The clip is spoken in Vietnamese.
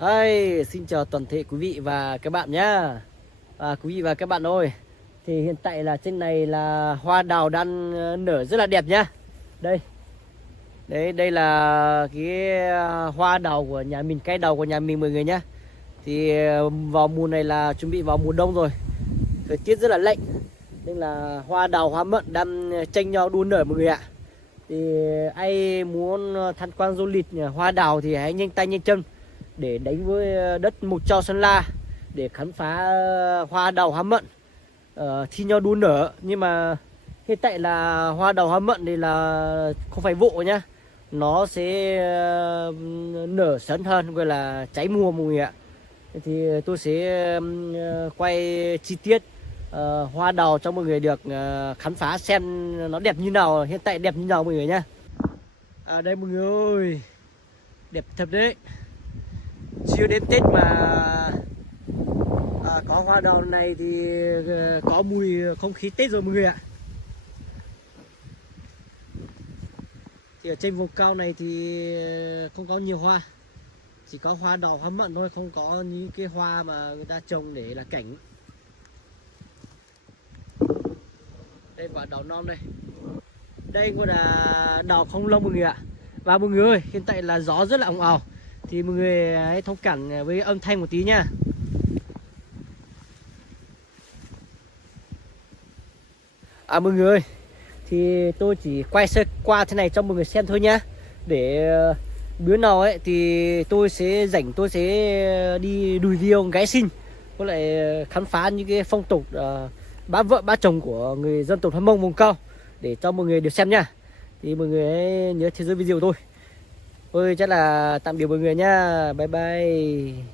Hi, xin chào toàn thể quý vị và các bạn nhá. Quý vị và các bạn ơi, thì hiện tại là trên này là hoa đào đang nở rất là đẹp nhá. Đây, đây là cái hoa đào của nhà mình, cây đào của nhà mình mọi người nhá. Thì vào mùa này là chuẩn bị vào mùa đông rồi. Thời tiết rất là lạnh nên là hoa đào hoa mận đang tranh nhau đua nở mọi người ạ. Thì ai muốn tham quan du lịch hoa đào thì hãy nhanh tay nhanh chân để đánh với đất Mộc Châu Sơn La để khám phá hoa đào hoa mận thi nhau đua nở. Nhưng mà hiện tại là hoa đào hoa mận thì là không phải vội nhá, nó sẽ nở sớm hơn, gọi là cháy mùa mọi người ạ. Thì tôi sẽ quay chi tiết hoa đào cho mọi người được khám phá xem nó đẹp như nào, hiện tại đẹp như nào mọi người nhá. Đây mọi người ơi, đẹp thật đấy. Chưa đến Tết mà có hoa đào này thì có mùi không khí Tết rồi mọi người ạ. Thì ở trên vùng cao này thì không có nhiều hoa, chỉ có hoa đào hoa mận thôi, không có những cái hoa mà người ta trồng để là cảnh. Đây quả đào non đây, đây gọi là đào không lông mọi người ạ. Và mọi người ơi, hiện tại là gió rất là ồn ào, thì mọi người hãy thông cảm với âm thanh một tí nha. Mọi người ơi, thì tôi chỉ quay sơ qua thế này cho mọi người xem thôi nhá. Để bữa nào ấy thì tôi sẽ rảnh, tôi sẽ đi đùi video gái xinh, với lại khám phá những cái phong tục bá vợ bá chồng của người dân tộc Hơ Mông vùng cao để cho mọi người được xem nha. Thì mọi người hãy nhớ theo dõi video tôi. Thôi chắc là tạm biệt mọi người nha. Bye bye.